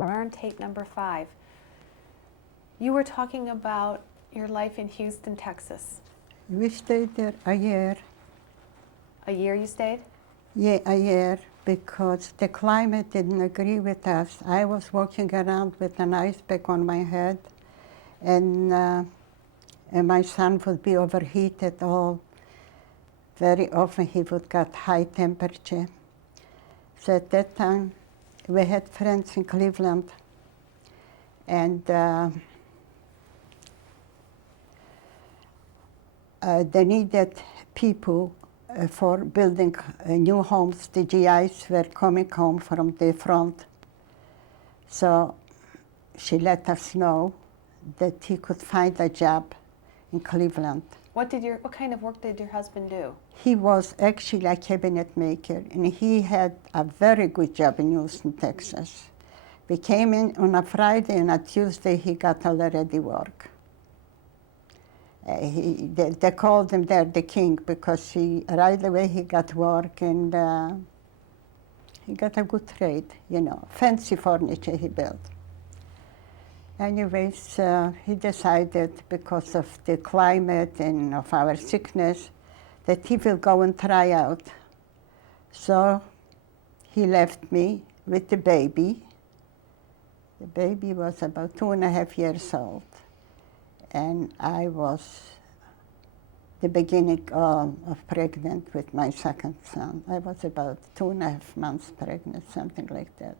We're on tape number 5. You were talking about your life in Houston, Texas. We stayed there a year. A year you stayed? Yeah, a year, because the climate didn't agree with us. I was walking around with an ice pack on my head, and my son would be overheated very often he would get high temperature. So at that time, we had friends in Cleveland, and they needed people for building new homes. The GIs were coming home from the front. So she let us know that he could find a job in Cleveland. What kind of work did your husband do? He was actually a cabinet maker, and he had a very good job in Houston, Texas. We came in on a Friday, and on Tuesday he got already work. They called him there the king, because right away he got work, and he got a good trade, fancy furniture he built. Anyways, he decided, because of the climate and of our sickness, that he will go and try out. So he left me with the baby. The baby was about 2.5 years old. And I was the beginning of pregnant with my second son. I was about 2.5 months pregnant, something like that.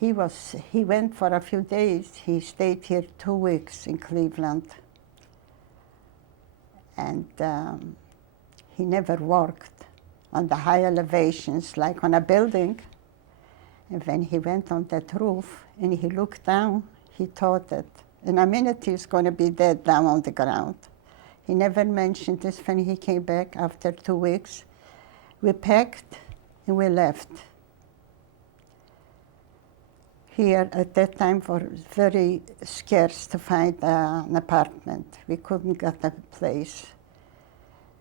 He went for a few days. He stayed here 2 weeks in Cleveland. And he never worked on the high elevations, like on a building. And when he went on that roof and he looked down, he thought that in a minute he's going to be dead down on the ground. He never mentioned this when he came back after 2 weeks. We packed and we left. Here at that time was very scarce to find an apartment. We couldn't get a place.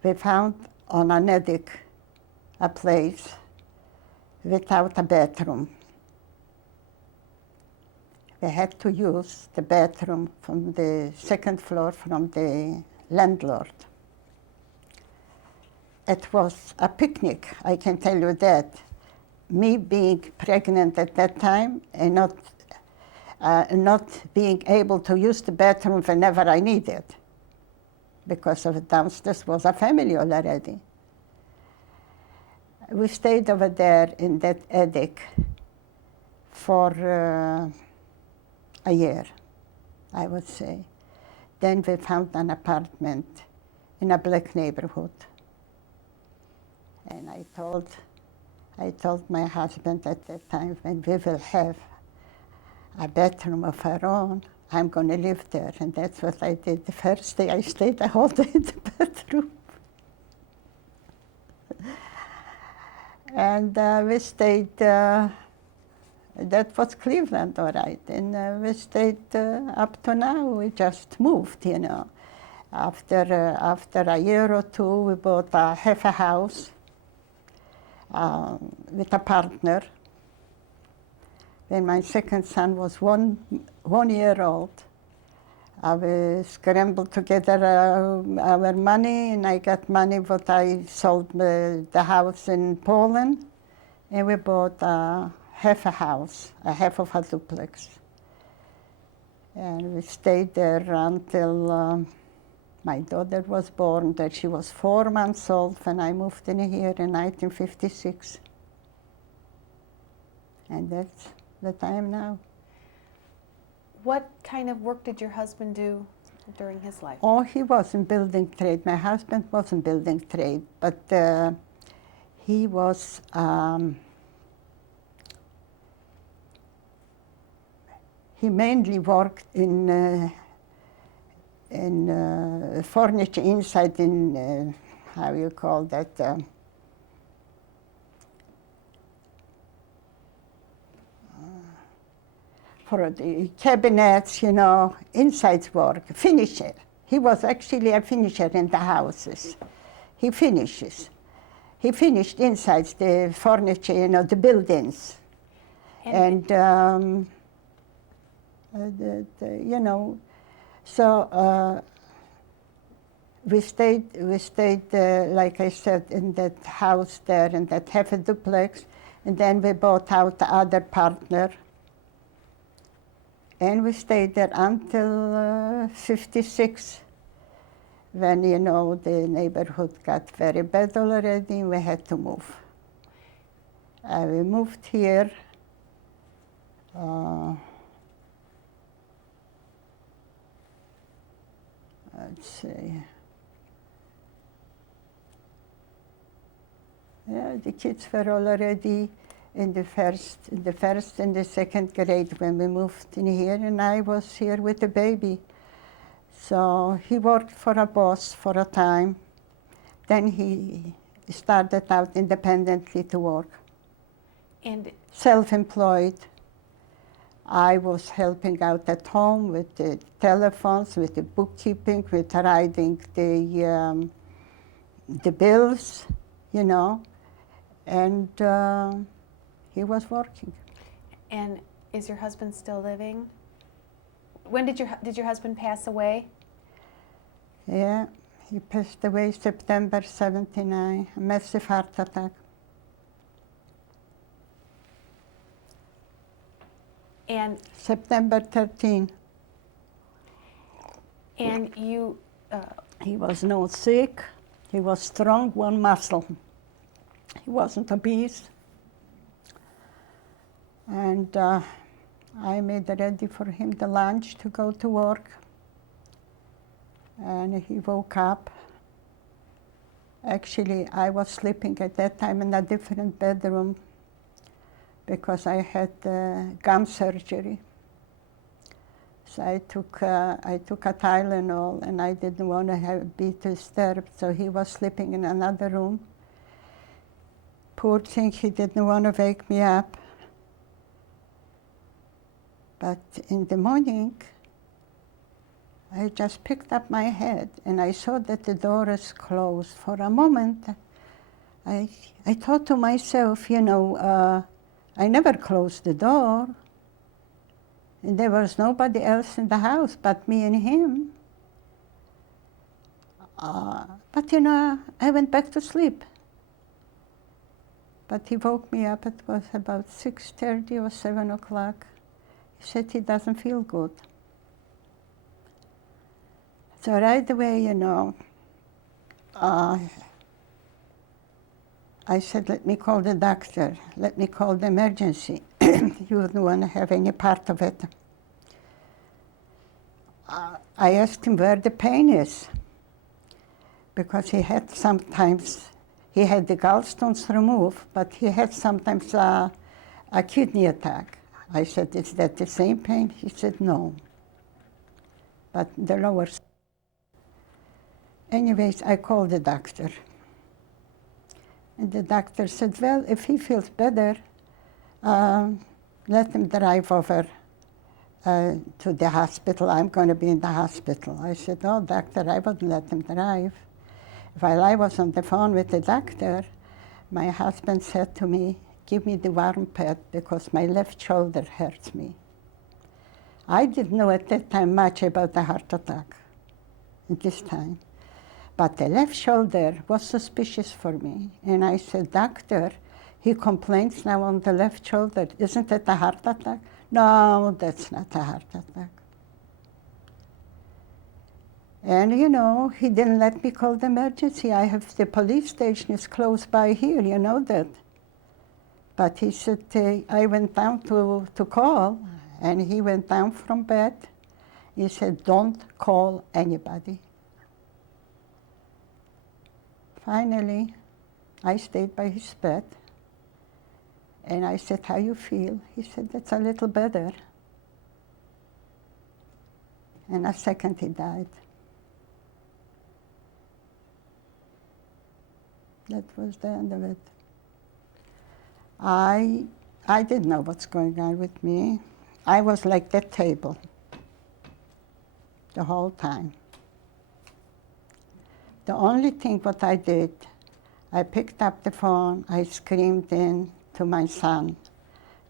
We found on an attic a place without a bathroom. We had to use the bathroom from the second floor from the landlord. It was a picnic, I can tell you that. Me being pregnant at that time and not being able to use the bathroom whenever I needed, because of downstairs was a family already. We stayed over there in that attic for a year, I would say. Then we found an apartment in a black neighborhood. And I told my husband at that time, when we will have a bedroom of our own, I'm going to live there. And that's what I did. The first day I stayed the whole day in the bedroom. And we stayed, that was Cleveland, all right. And we stayed up to now. We just moved, After a year or two, we bought half a house with a partner. When my second son was one year old, we scrambled together our money, and I got money what I sold the house in Poland, and we bought half a house, half of a duplex. And we stayed there until my daughter was born. That she was 4 months old when I moved in here in 1956. And that's what I am now. What kind of work did your husband do during his life? Oh, he was in building trade. My husband was in building trade, but he was he mainly worked in furniture inside in how you call that. For the cabinets, inside work, finisher. He was actually a finisher in the houses. He finishes. He finished inside the furniture, the buildings. And you know, so we stayed, like I said, in that house there, in that half a duplex, and then we bought out the other partner. And we stayed there until 56, when, you know, the neighborhood got very bad already, we had to move. We moved here. Let's see. Yeah, the kids were already in the first and the second grade when we moved in here, and I was here with the baby. So he worked for a boss for a time. Then he started out independently to work. And self-employed. I was helping out at home with the telephones, with the bookkeeping, with writing the bills, you know, and he was working. And is your husband still living? When did your husband pass away? Yeah, he passed away September 79, a massive heart attack. And September 13. And you... He was not sick. He was strong, one muscle. He wasn't obese. And I made ready for him the lunch to go to work. And he woke up. Actually, I was sleeping at that time in a different bedroom because I had gum surgery. So I took a Tylenol, and I didn't want to be disturbed, so he was sleeping in another room. Poor thing, he didn't want to wake me up. But in the morning, I just picked up my head, and I saw that the door is closed. For a moment, I thought to myself, you know, I never closed the door. And there was nobody else in the house but me and him. But you know, I went back to sleep. But he woke me up, it was about 6:30 or 7 o'clock. He said he doesn't feel good. So right away, you know, I said, let me call the doctor, let me call the emergency. You wouldn't want to have any part of it. I asked him where the pain is, because he had sometimes, he had the gallstones removed, but he had sometimes a kidney attack. I said, is that the same pain? He said, no, but the lower. Anyways, I called the doctor. And the doctor said, well, if he feels better, let him drive over to the hospital. I'm going to be in the hospital. I said, oh, doctor, I wouldn't let him drive. While I was on the phone with the doctor, my husband said to me, give me the warm pad because my left shoulder hurts me. I didn't know at that time much about the heart attack at this time. But the left shoulder was suspicious for me. And I said, doctor, he complains now on the left shoulder. Isn't it a heart attack? No, that's not a heart attack. And you know, he didn't let me call the emergency. I have the police station is close by here, you know that. But he said, I went down to call, and he went down from bed. He said, don't call anybody. Finally, I stayed by his bed, and I said, how you feel? He said, that's a little better. And a second he died. That was the end of it. I didn't know what's going on with me. I was like that table the whole time. The only thing what I did, I picked up the phone, I screamed in to my son,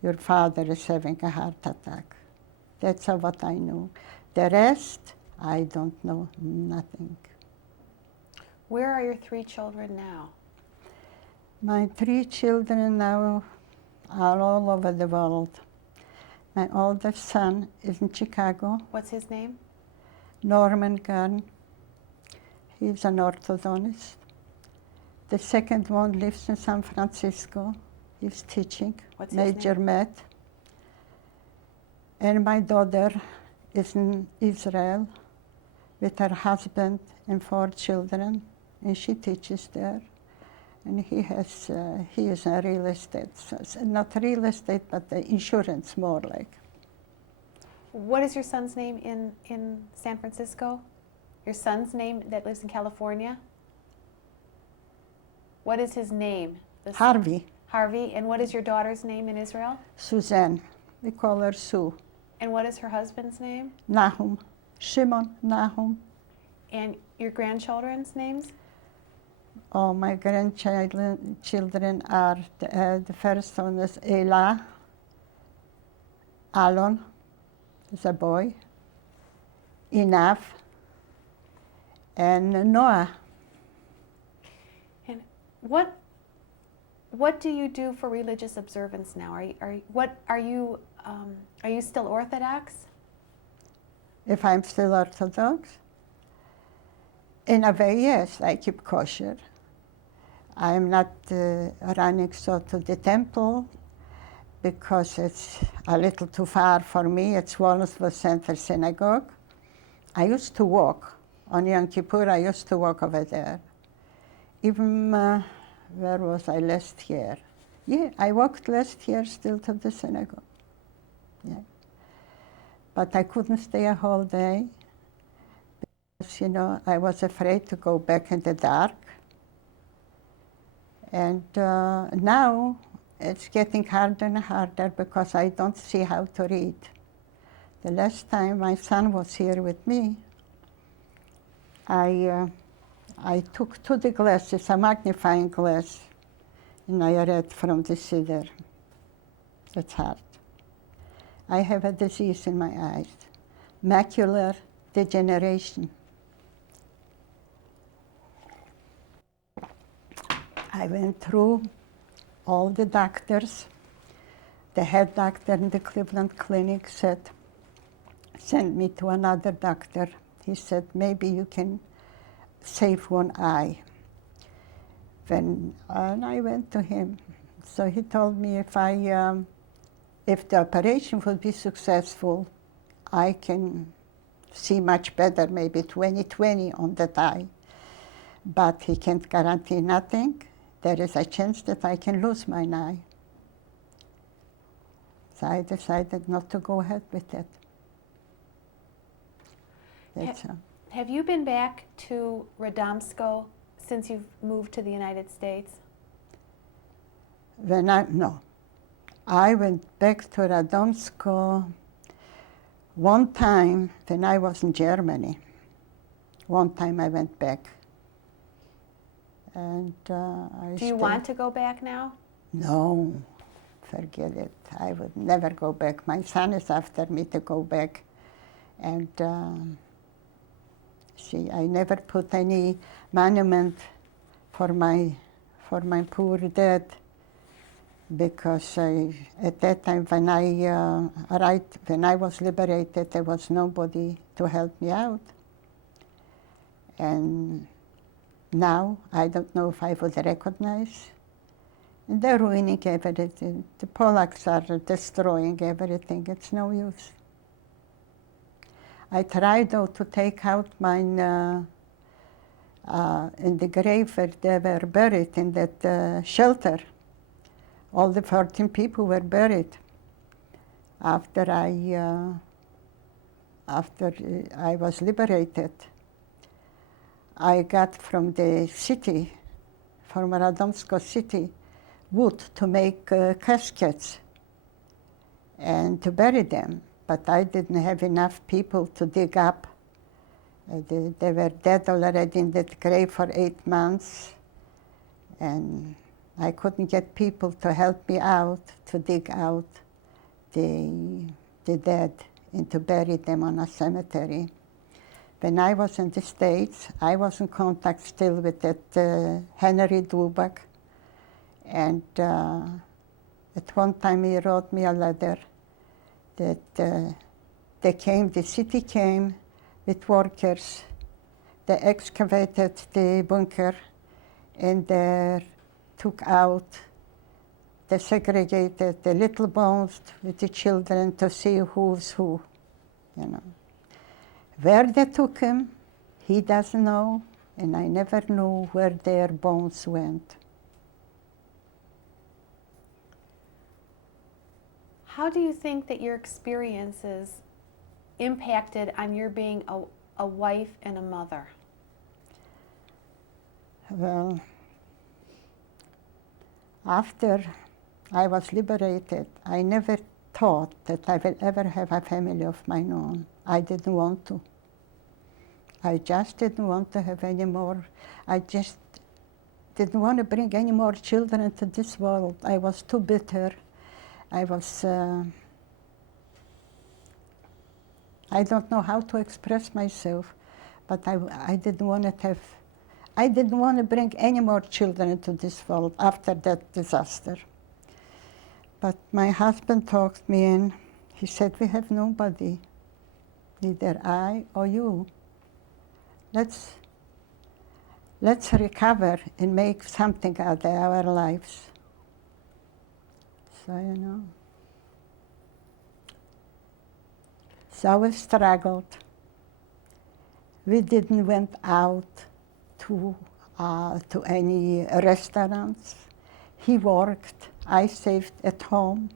your father is having a heart attack. That's what I knew. The rest, I don't know nothing. Where are your 3 children now? My 3 children now are all over the world. My oldest son is in Chicago, What's his name? Norman Garn. He's an orthodontist. The second one lives in San Francisco. He's teaching, What's his major name? math. And my daughter is in Israel with her husband and 4 children, and she teaches there. And he is in real estate, so not real estate, but the insurance more like. What is your son's name in San Francisco? Your son's name that lives in California? What is his name? Harvey, Harvey. And what is your daughter's name in Israel? Suzanne, we call her Sue. And what is her husband's name? Nahum, Shimon, Nahum. And your grandchildren's names? Oh, my grandchildren are, the first one is Ela, Alon, is a boy, Inaf, and Noah. And what do you do for religious observance now? Are you still Orthodox? If I'm still Orthodox? In a way, yes, I keep kosher. I'm not running so to the temple because it's a little too far for me. It's Wolfsburg Center Synagogue. I used to walk. On Yom Kippur, I used to walk over there. Even, where was I last year? Yeah, I walked last year still to the synagogue. Yeah. But I couldn't stay a whole day because, you know, I was afraid to go back in the dark. And now it's getting harder and harder because I don't see how to read. The last time my son was here with me, I took 2 the glasses, a magnifying glass, and I read from the cedar. It's hard. I have a disease in my eyes, macular degeneration. I went through all the doctors. The head doctor in the Cleveland Clinic sent me to another doctor. He said, maybe you can save one eye. And I went to him. So he told me if the operation would be successful, I can see much better, maybe 20/20 on that eye. But he can't guarantee nothing. There is a chance that I can lose my eye. So I decided not to go ahead with it. Have you been back to Radomsko since you've moved to the United States? No. I went back to Radomsko one time when I was in Germany. One time I went back. And Do you want to go back now? No, forget it. I would never go back. My son is after me to go back. And see, I never put any monument for my poor dad because at that time when I was liberated, there was nobody to help me out. And now I don't know if I would recognize. And they're ruining everything. The Polacks are destroying everything. It's no use. I tried though to take out mine in the grave where they were buried in that shelter. All the 14 people were buried after I was liberated. I got from the city, from Radomsko city, wood to make caskets and to bury them. But I didn't have enough people to dig up. They were dead already in that grave for 8 months. And I couldn't get people to help me out, to dig out the dead and to bury them on a cemetery. When I was in the States, I was in contact still with that Henry Dubak, and at one time he wrote me a letter that the city came with workers. They excavated the bunker and they took out, they segregated the little bones with the children to see who's who, you know. Where they took him, he doesn't know, and I never knew where their bones went. How do you think that your experiences impacted on your being a wife and a mother? Well, after I was liberated, I never thought that I will ever have a family of my own. I didn't want to. I just didn't want to have any more. I just didn't want to bring any more children into this world. I was too bitter. I was, I don't know how to express myself, but I didn't want to have, I didn't want to bring any more children into this world after that disaster. But my husband talked me in. He said, we have nobody, neither I or you. Let's recover and make something out of our lives. So, you know. So we struggled. We didn't went out to any restaurants. He worked. I saved at home.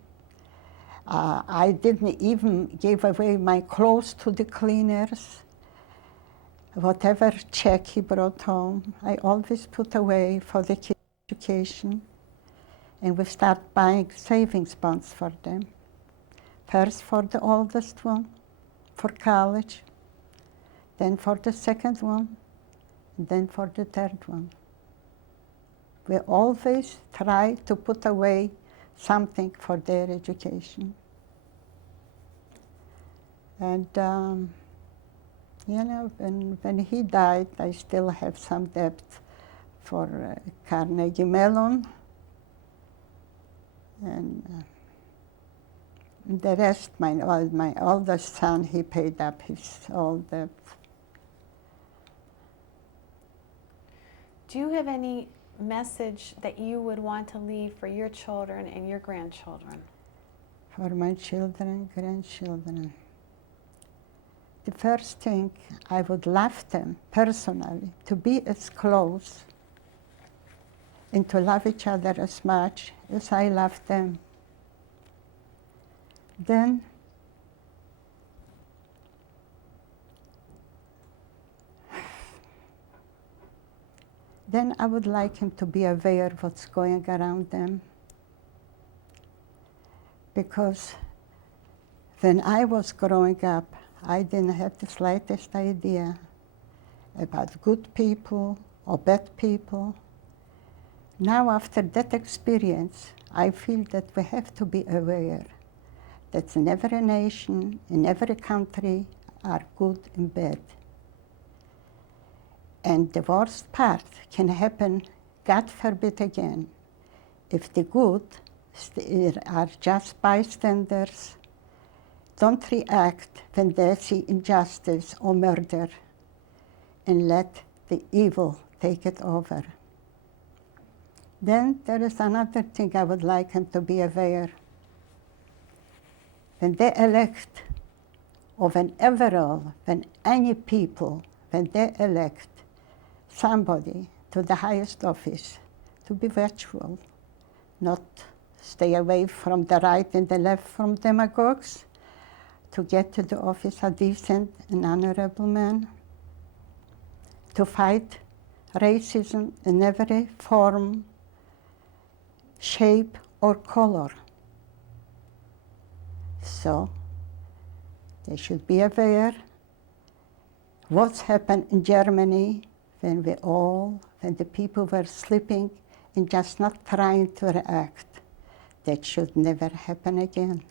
I didn't even give away my clothes to the cleaners. Whatever check he brought home, I always put away for the kids' education. And we start buying savings bonds for them. First for the oldest one, for college, then for the second one, and then for the third one. We always try to put away something for their education. And you know, when he died, I still have some debt for Carnegie Mellon. And the rest, my oldest son, he paid up his all debt. Do you have any message that you would want to leave for your children and your grandchildren? For my children, grandchildren. The first thing, I would love them personally to be as close and to love each other as much as I love them. Then I would like him to be aware of what's going around them. Because when I was growing up, I didn't have the slightest idea about good people or bad people. Now, after that experience, I feel that we have to be aware that in every nation, in every country, are good and bad. And the worst part can happen, God forbid again, if the good are just bystanders, don't react when they see injustice or murder, and let the evil take it over. Then there is another thing I would like him to be aware. When they elect, or whenever, when any people, when they elect somebody to the highest office, to be watchful, not stay away from the right and the left from demagogues, to get to the office a decent and honorable man, to fight racism in every form, shape, or color. So they should be aware what's happened in Germany when the people were sleeping and just not trying to react. That should never happen again.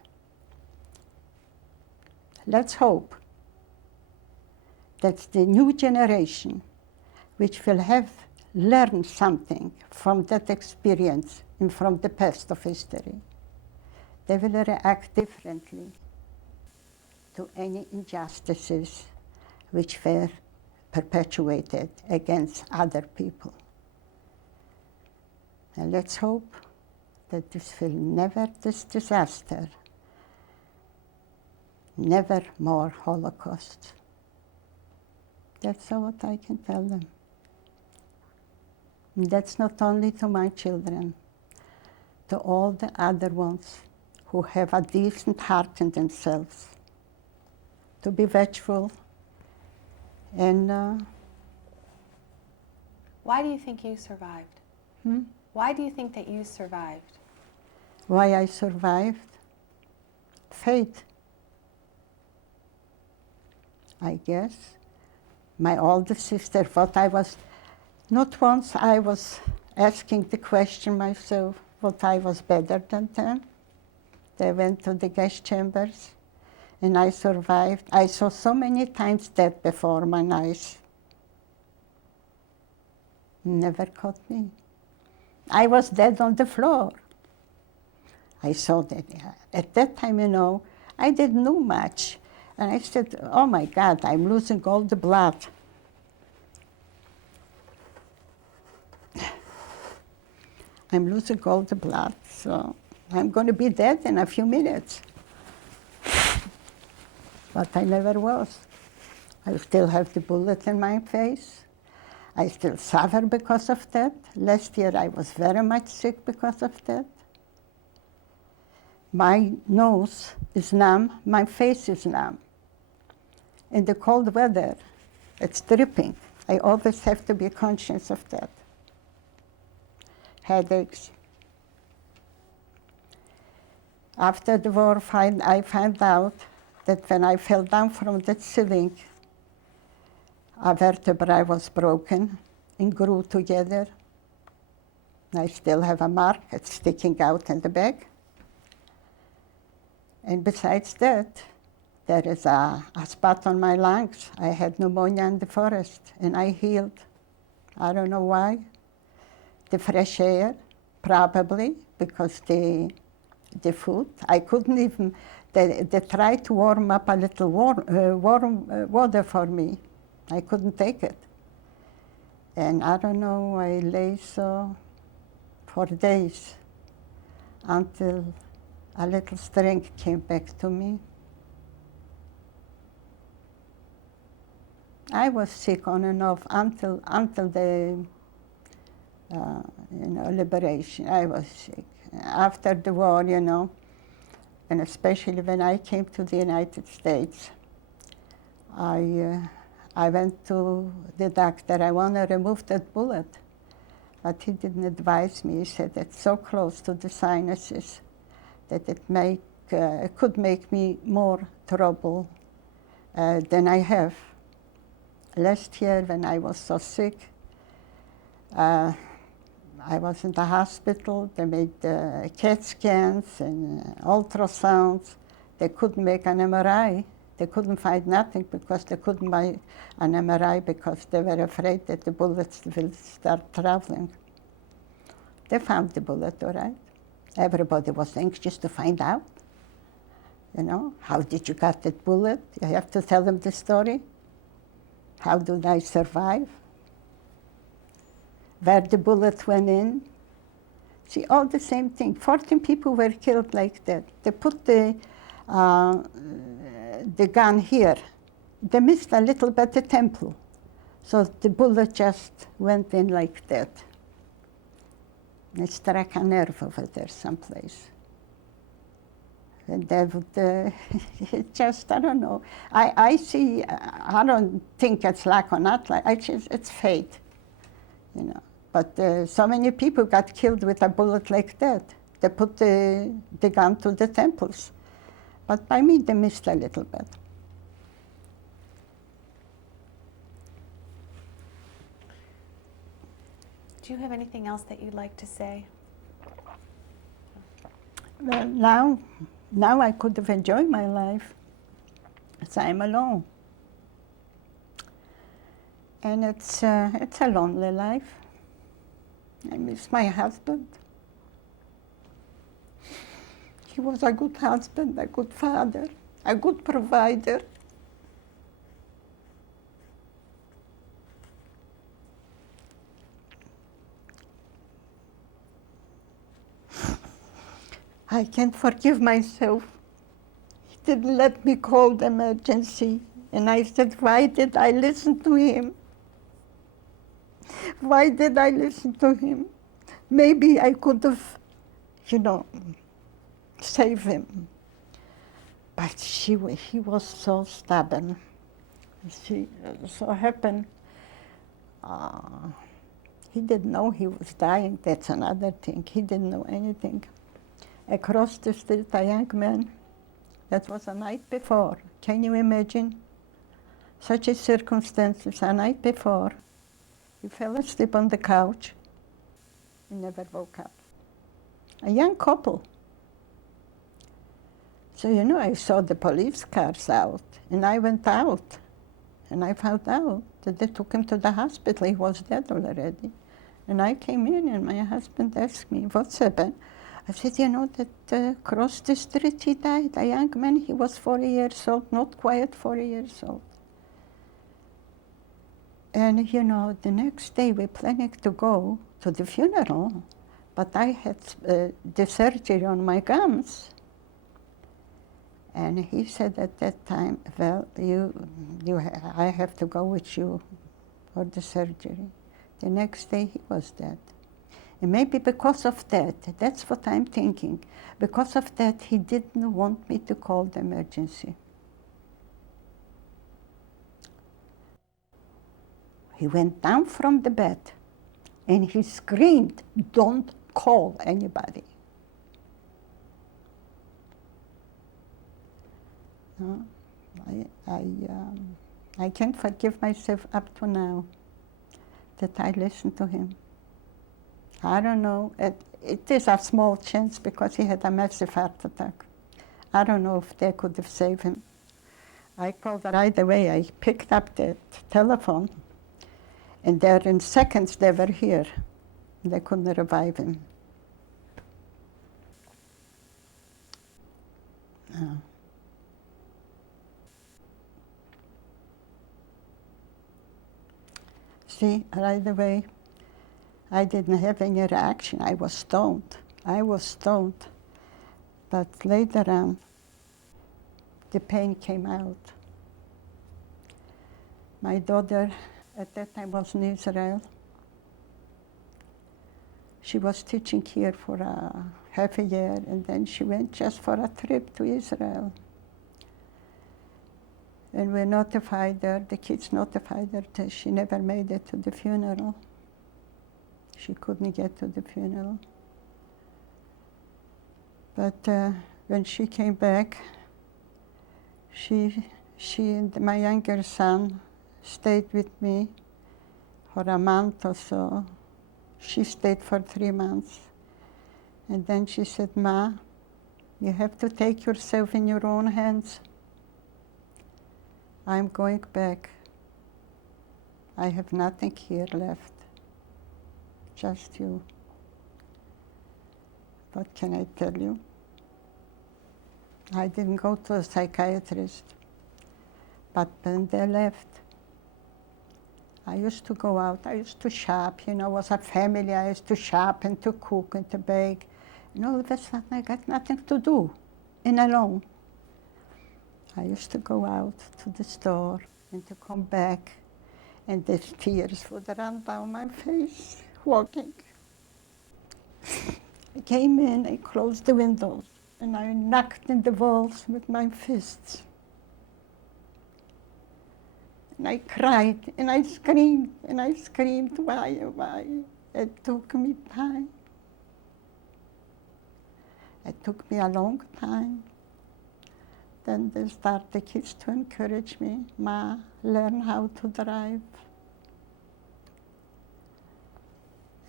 let's hope that the new generation, which will have learned something from that experience and from the past of history, they will react differently to any injustices which were perpetuated against other people. And let's hope that this disaster, never more Holocaust. That's all what I can tell them. And that's not only to my children, to all the other ones who have a decent heart in themselves, to be watchful and Why do you think you survived? Why do you think that you survived? why I survived? Faith, I guess. My older sister, not once I was asking the question myself, what I was better than them. They went to the gas chambers and I survived. I saw so many times death before my eyes. Never caught me. I was dead on the floor. I saw that. At that time, I didn't know much. And I said, oh my God, I'm losing all the blood. I'm losing all the blood, so I'm going to be dead in a few minutes. But I never was. I still have the bullet in my face. I still suffer because of that. Last year I was very much sick because of that. My nose is numb, my face is numb. In the cold weather, it's dripping. I always have to be conscious of that. Headaches. After the war, I found out that when I fell down from that ceiling, a vertebra was broken and grew together. I still have a mark, it's sticking out in the back. And besides that, there is a spot on my lungs. I had pneumonia in the forest, and I healed. I don't know why. The fresh air, probably, because the food. I couldn't even, they tried to warm up a little warm water for me. I couldn't take it. And I don't know, I lay so for days until a little strength came back to me. I was sick on and off until the liberation. I was sick. After the war, and especially when I came to the United States, I went to the doctor. I want to remove that bullet, but he didn't advise me. He said it's so close to the sinuses that it could make me more trouble than I have. Last year, when I was so sick, I was in the hospital. They made CAT scans and ultrasounds. They couldn't make an MRI. They couldn't find nothing because they couldn't buy an MRI because they were afraid that the bullets will start traveling. They found the bullet, all right. Everybody was anxious to find out. How did you get that bullet? You have to tell them the story. How did I survive? Where the bullet went in. See, all the same thing. 14 people were killed like that. They put the gun here. They missed a little bit the temple. So the bullet just went in like that. It struck a nerve over there someplace. And they would, just, I don't know. I see, I don't think it's luck or not luck. It's fate, But so many people got killed with a bullet like that. They put the gun to the temples. But by me, they missed a little bit. Do you have anything else that you'd like to say? Well, now I could have enjoyed my life. because I'm alone. And it's a lonely life. I miss my husband. He was a good husband, a good father, a good provider. I can't forgive myself. He didn't let me call the emergency. And I said, why did I listen to him? Why did I listen to him? Maybe I could have, saved him. But he was so stubborn. So happened, he didn't know he was dying. That's another thing. He didn't know anything. Across the street, a young man, that was a night before. Can you imagine? Such a circumstances, a night before. He fell asleep on the couch. He never woke up. A young couple. So, I saw the police cars out, and I went out, and I found out that they took him to the hospital. He was dead already. And I came in, and my husband asked me, what's happened? I said, that across the street he died, a young man. He was 40 years old, not quite 40 years old. And, the next day we're planning to go to the funeral, but I had the surgery on my gums. And he said at that time, well, I have to go with you for the surgery. The next day he was dead. And maybe because of that, that's what I'm thinking, because of that he didn't want me to call the emergency. He went down from the bed and he screamed, don't call anybody. No, I can't forgive myself up to now that I listened to him. I don't know, it is a small chance because he had a massive heart attack. I don't know if they could have saved him. I called right away, I picked up the telephone, and there in seconds they were here. They couldn't revive him. No. See, right away, I didn't have any reaction. I was stoned. But later on, the pain came out. My daughter, at that time, was in Israel. She was teaching here for half a year, and then she went just for a trip to Israel. And we notified her, the kids notified her that she never made it to the funeral. She couldn't get to the funeral. But when she came back, she and my younger son stayed with me for a month or so. She stayed for 3 months. And then she said, Ma, you have to take yourself in your own hands. I'm going back. I have nothing here left, just you. What can I tell you? I didn't go to a psychiatrist, but when they left, I used to go out, I used to shop, as a family, I used to shop and to cook and to bake. And all of a sudden I got nothing to do, and alone. I used to go out to the store and to come back, and the tears would run down my face, walking. I came in, I closed the windows, and I knocked in the walls with my fists. And I cried, and I screamed, why? It took me time. It took me a long time. Then they start the kids to encourage me, Ma, learn how to drive.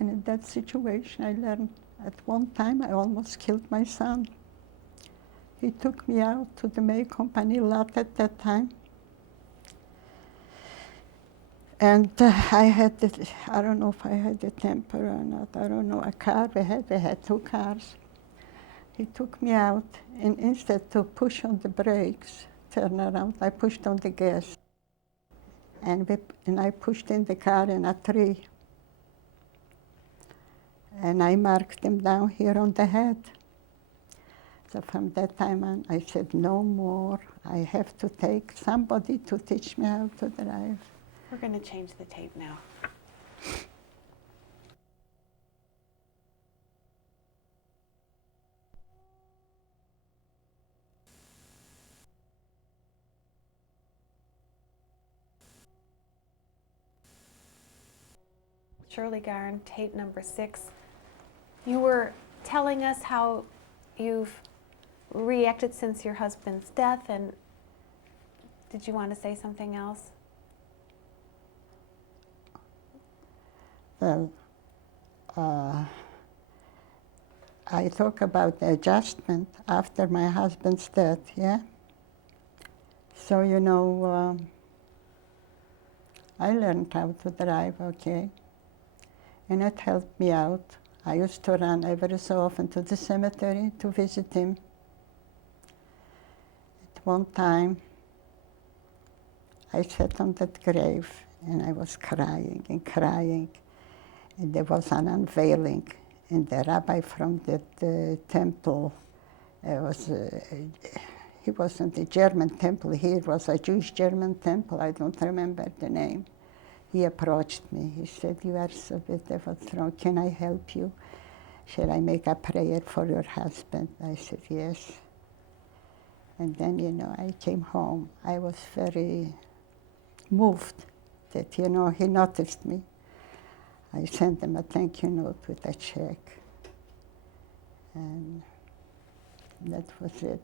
And in that situation I learned, at one time I almost killed my son. He took me out to the May Company lot at that time. And I had, I don't know if I had a temper or not, I don't know, a car, we had 2 cars. He took me out, and instead to push on the brakes, turn around, I pushed on the gas. And I pushed in the car in a tree. And I marked him down here on the head. So from that time on, I said, no more. I have to take somebody to teach me how to drive. We're going to change the tape now. Shirley Garn, tape number 6. You were telling us how you've reacted since your husband's death, and did you want to say something else? Well, I talk about the adjustment after my husband's death, yeah? So, you know, I learned how to drive, okay? And it helped me out. I used to run every so often to the cemetery to visit him. At one time, I sat on that grave and I was crying and crying. And there was an unveiling, and the rabbi from that temple, he wasn't a German temple, he was a Jewish German temple, I don't remember the name. He approached me, he said, you are so beautiful, can I help you? Shall I make a prayer for your husband? I said, yes. And then, you know, I came home. I was very moved that, you know, he noticed me. I sent him a thank you note with a check. And that was it.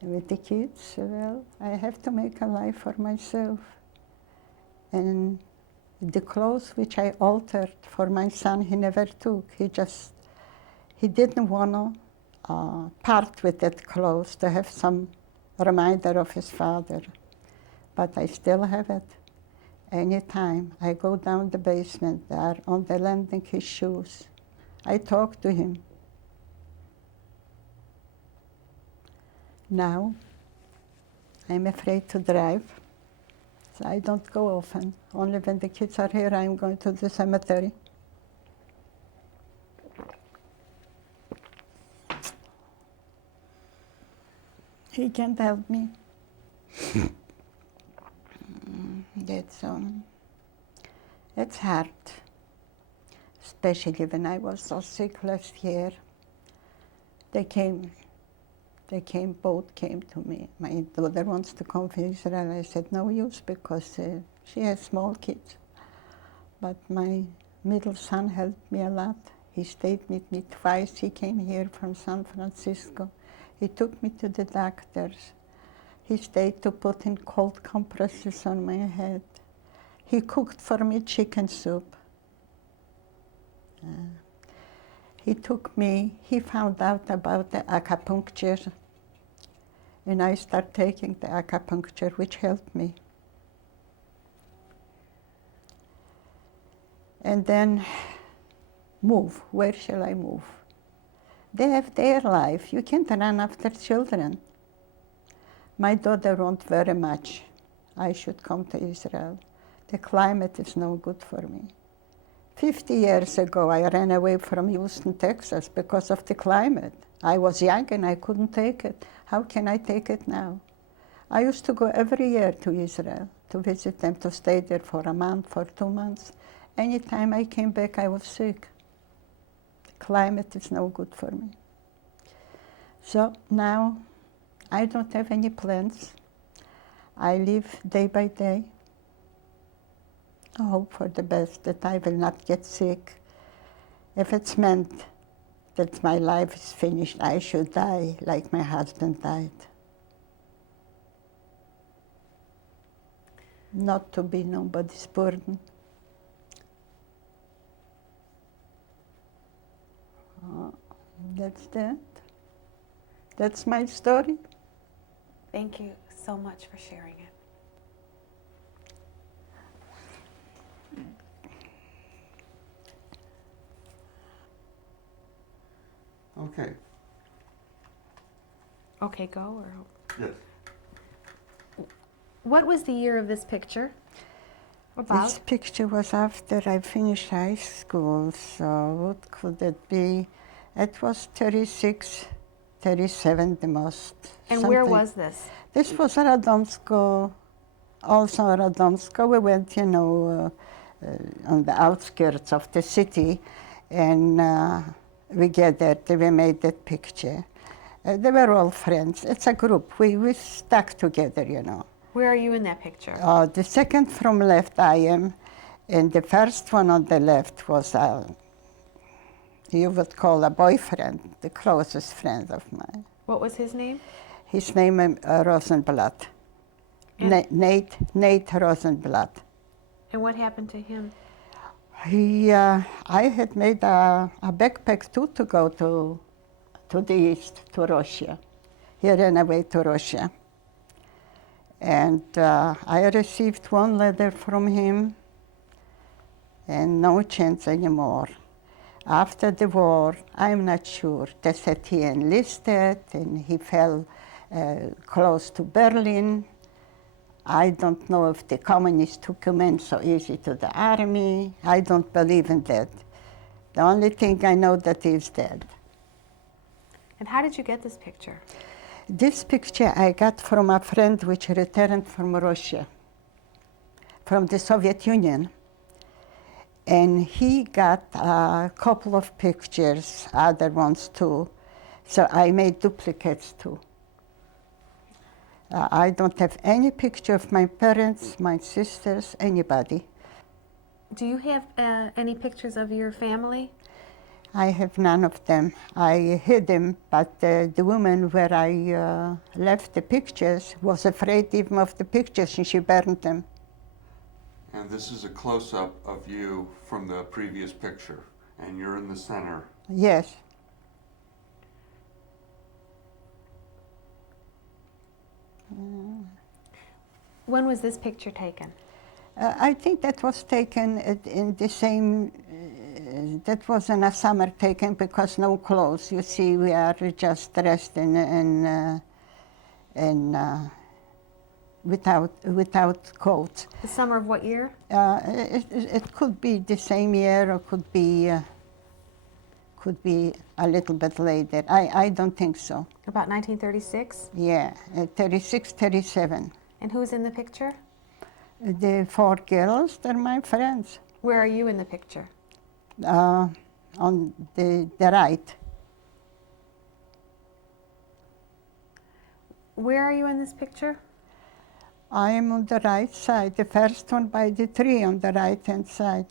And with the kids, well, I have to make a life for myself. And the clothes which I altered for my son, he never took. He didn't want to part with that clothes to have some reminder of his father. But I still have it. Anytime I go down the basement, they are on the landing his shoes. I talk to him. Now, I'm afraid to drive, so I don't go often. Only when the kids are here, I'm going to the cemetery. He can't help me. It's hard, especially when I was so sick last year. Both came to me. My daughter wants to come to Israel. I said, no use, because she has small kids. But my middle son helped me a lot. He stayed with me twice. He came here from San Francisco. He took me to the doctors. He stayed to put in cold compresses on my head. He cooked for me chicken soup. He found out about the acupuncture, and I started taking the acupuncture, which helped me. And then move. Where shall I move? They have their life. You can't run after children. My daughter wants very much. I should come to Israel. The climate is no good for me. 50 years ago, I ran away from Houston, Texas, because of the climate. I was young and I couldn't take it. How can I take it now? I used to go every year to Israel to visit them, to stay there for a month, for 2 months. Anytime I came back, I was sick. The climate is no good for me. So now, I don't have any plans. I live day by day. I hope for the best, that I will not get sick. If it's meant that my life is finished, I should die like my husband died. Not to be nobody's burden. That's that. That's my story. Thank you so much for sharing it. Okay. Okay, go or Yes. what was the year of this picture about? This picture was after I finished high school, so what could it be? It was 36, 37 the most. And where something. was this? This was Radomsko, also Radomsko. We went, on the outskirts of the city, and we gathered, we made that picture. They were all friends. It's a group. We stuck together, Where are you in that picture? The second from left I am, and the first one on the left was you would call a boyfriend, the closest friend of mine. What was his name? His name is Rosenblatt. And- Nate Rosenblatt. And what happened to him? I had made a backpack too to go to the east, to Russia. He ran away to Russia. And I received one letter from him, and no chance anymore. After the war, I'm not sure. They said he enlisted and he fell close to Berlin. I don't know if the communists took him in so easy to the army. I don't believe in that. The only thing I know that he's dead. And how did you get this picture? This picture I got from a friend which returned from Russia, from the Soviet Union. And he got a couple of pictures, other ones too. So I made duplicates too. I don't have any picture of my parents, my sisters, anybody. Do you have any pictures of your family? I have none of them. I hid them, but the woman where I left the pictures was afraid even of the pictures, and she burned them. And this is a close-up of you from the previous picture, and you're in the center. Yes. When was this picture taken? I think that was taken in the same, that was in a summer taken because no clothes. You see, we are just dressed in without coats. The summer of what year? It could be the same year or could be a little bit later. I don't think so. About 1936? Yeah, 36, 37. And who's in the picture? The 4 girls, they're my friends. Where are you in the picture? On the right. Where are you in this picture? I am on the right side, the first one by the tree on the right-hand side.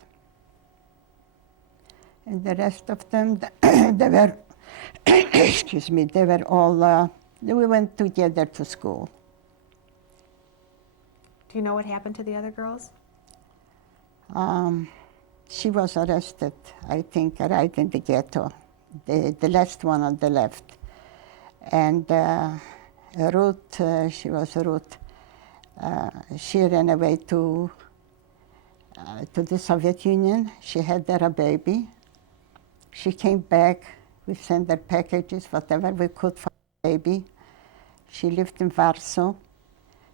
And the rest of them, they were, excuse me, they were all, we went together to school. Do you know what happened to the other girls? She was arrested, I think, right in the ghetto, the last one on the left. And Ruth, she was Ruth, she ran away to the Soviet Union. She had there a baby. She came back. We sent her packages, whatever we could for the baby. She lived in Warsaw.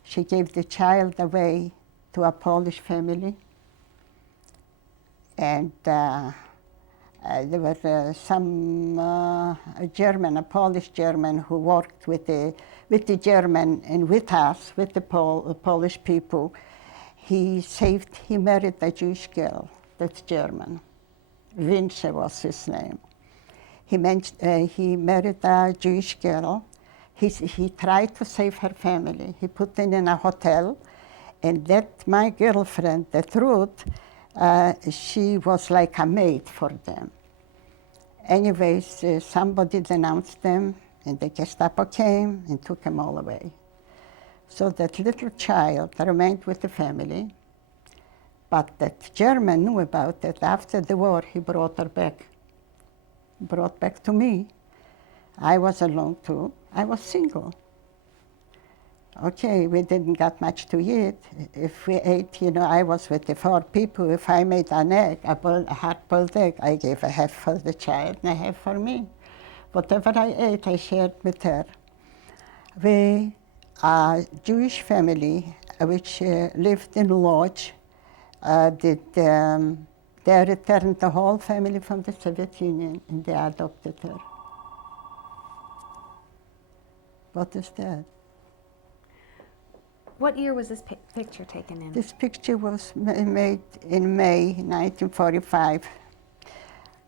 She gave the child away to a Polish family. And there were some a Polish German who worked with the German and with us, with the Polish people. He married a Jewish girl that's German. Vince was his name. He married a Jewish girl. He tried to save her family. He put them in a hotel, and that my girlfriend, that Ruth, she was like a maid for them. Anyways, somebody denounced them, and the Gestapo came and took them all away. So that little child remained with the family, but that German knew about it. After the war, he brought her back. Brought back to me. I was alone too. I was single. Okay, we didn't get much to eat. If we ate, I was with the 4 people. If I made an egg, a hard-boiled egg, I gave a half for the child and a half for me. Whatever I ate, I shared with her. We, a Jewish family, which lived in Lodz, they returned the whole family from the Soviet Union, and they adopted her. What is that? What year was this picture taken in? This picture was made in May 1945.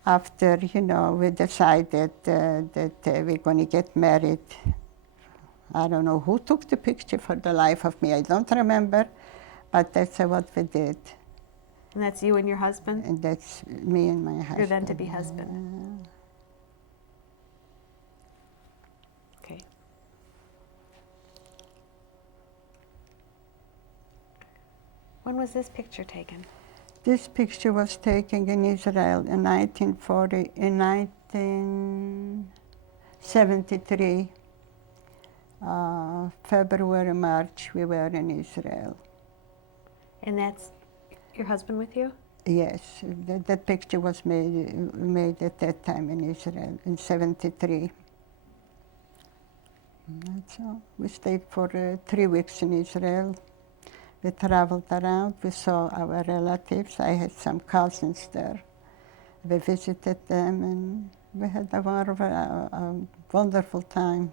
After, we decided that we're going to get married. I don't know who took the picture for the life of me. I don't remember, but that's what we did. And that's you and your husband? And that's me and my husband. Your then-to-be husband. Okay. When was this picture taken? This picture was taken in Israel in 1973. February, March, we were in Israel. And that's your husband with you? Yes, that picture was made at that time in Israel, in 73. That's all. We stayed for 3 weeks in Israel. We traveled around, we saw our relatives. I had some cousins there. We visited them and we had a wonderful time.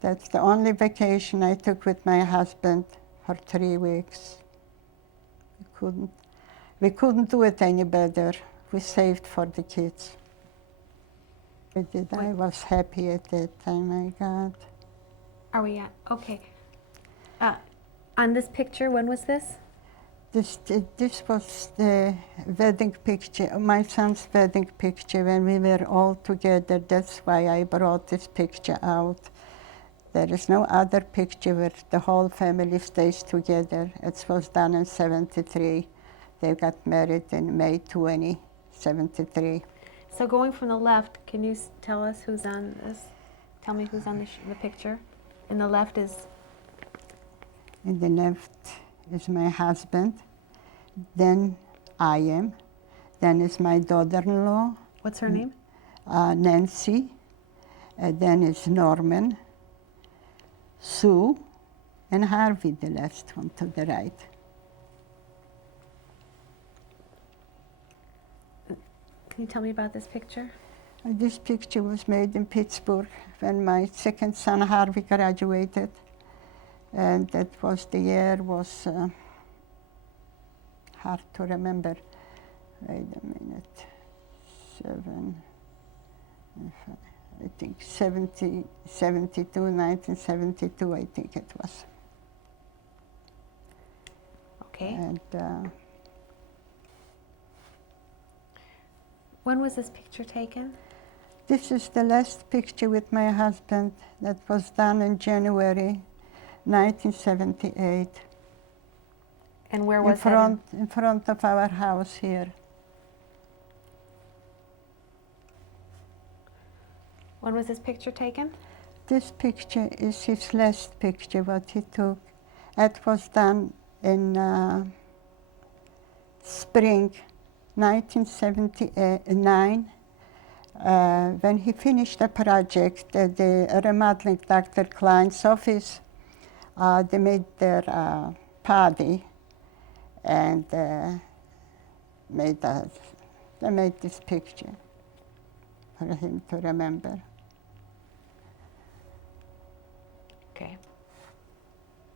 That's the only vacation I took with my husband for 3 weeks. We couldn't do it any better. We saved for the kids. We did. I was happy at that time, my God. Are we at? Okay. On this picture, when was this? This was the wedding picture, my son's wedding picture when we were all together. That's why I brought this picture out. There is no other picture where the whole family stays together. It was done in 73. They got married in May 20, 73. So going from the left, can you tell us who's on this? Tell me who's on the picture. And the left is? In the left is my husband. Then I am. Then is my daughter-in-law. What's her name? Nancy. Then is Norman. Sue, and Harvey, the last one to the right. Can you tell me about this picture? This picture was made in Pittsburgh when my second son Harvey graduated. And that was the year was hard to remember. Wait a minute. I think 1972, I think it was. Okay. And when was this picture taken? this is the last picture with my husband that was done in January 1978. And where was In front of our house here. When was this picture taken? This picture is his last picture, what he took. It was done in spring 1979. When he finished the project, the remodeling Dr. Klein's office, they made their party and they made this picture for him to remember. Okay.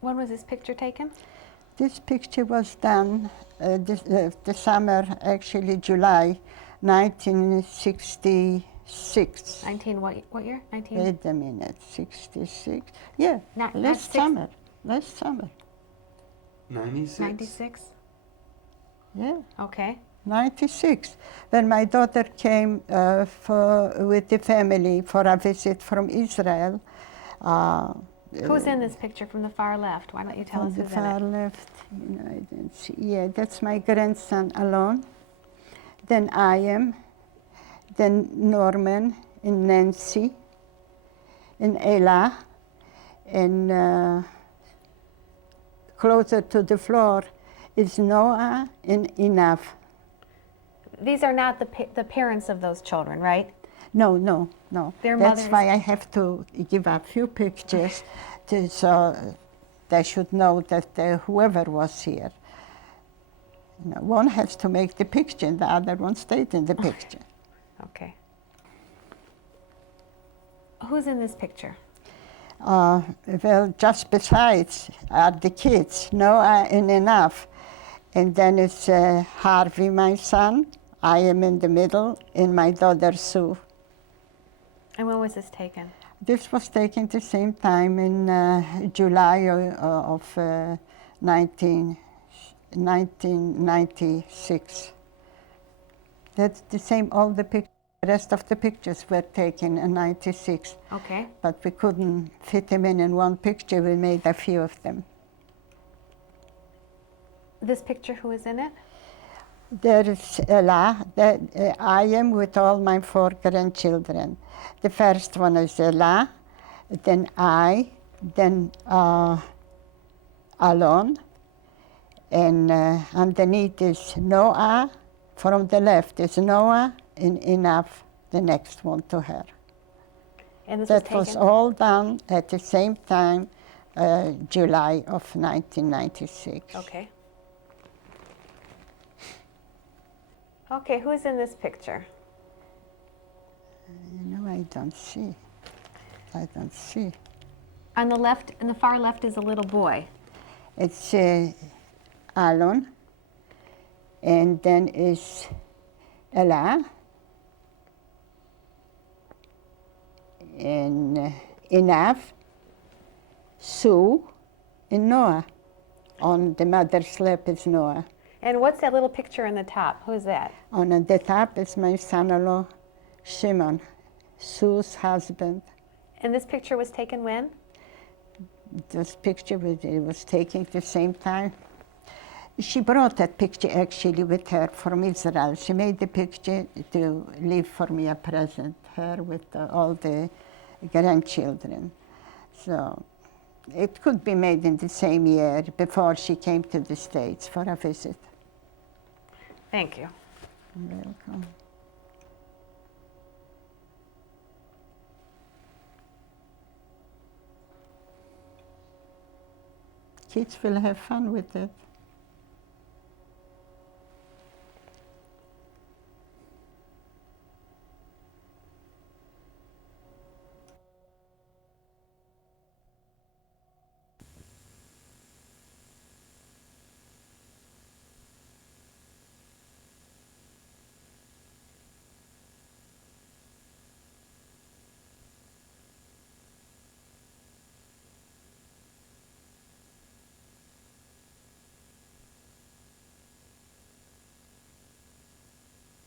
When was this picture taken? This picture was done the summer, actually July 1966. What year? 19? Wait a minute, 66? Yeah, Not last summer. 96? 96? Yeah, Okay. 96. When my daughter came with the family for a visit from Israel. Who's in this picture from the far left? Why don't you tell us On the who's far in it? left, I didn't see. Yeah, that's my grandson alone. Then I am. then Norman and Nancy and Ella, and closer to the floor is Noah and Enough. These are not the parents of those children, right? No, no, no. Their That's mothers. why I have to give a few pictures so they should know that whoever was here. You know, one has to make the picture, and the other one stayed in the picture. Okay. Who's in this picture? Well, just besides are the kids, Noah and Enough. And then it's Harvey, my son. I am in the middle, and my daughter Sue. And when was this taken? This was taken the same time in July of 1996. That's the same, all the rest of the pictures were taken in 96. Okay. But we couldn't fit them in one picture, we made a few of them. This picture, who is in it? There is Ella, I am with all my 4 grandchildren. The first one is Ella, then I, then Alon, and underneath is Noah. From the left is Noah, and Enough, the next one to her. And this That was was taken? all done at the same time, July of 1996. Okay. Okay, who's in this picture? You know, I don't see. I don't see. On the left, in the far left is a little boy. It's Alon, and then is Ella, and Enough, Sue, and Noah. On the mother's lap is Noah. And what's that little picture in the top? Who's that? On the top is my son-in-law, Shimon, Sue's husband. And this picture was taken when? This picture was taken at the same time. She brought that picture actually with her from Israel. She made the picture to leave for me a present, her with all the grandchildren. So it could be made in the same year before she came to the States for a visit. Thank you. You're welcome. Kids will have fun with it.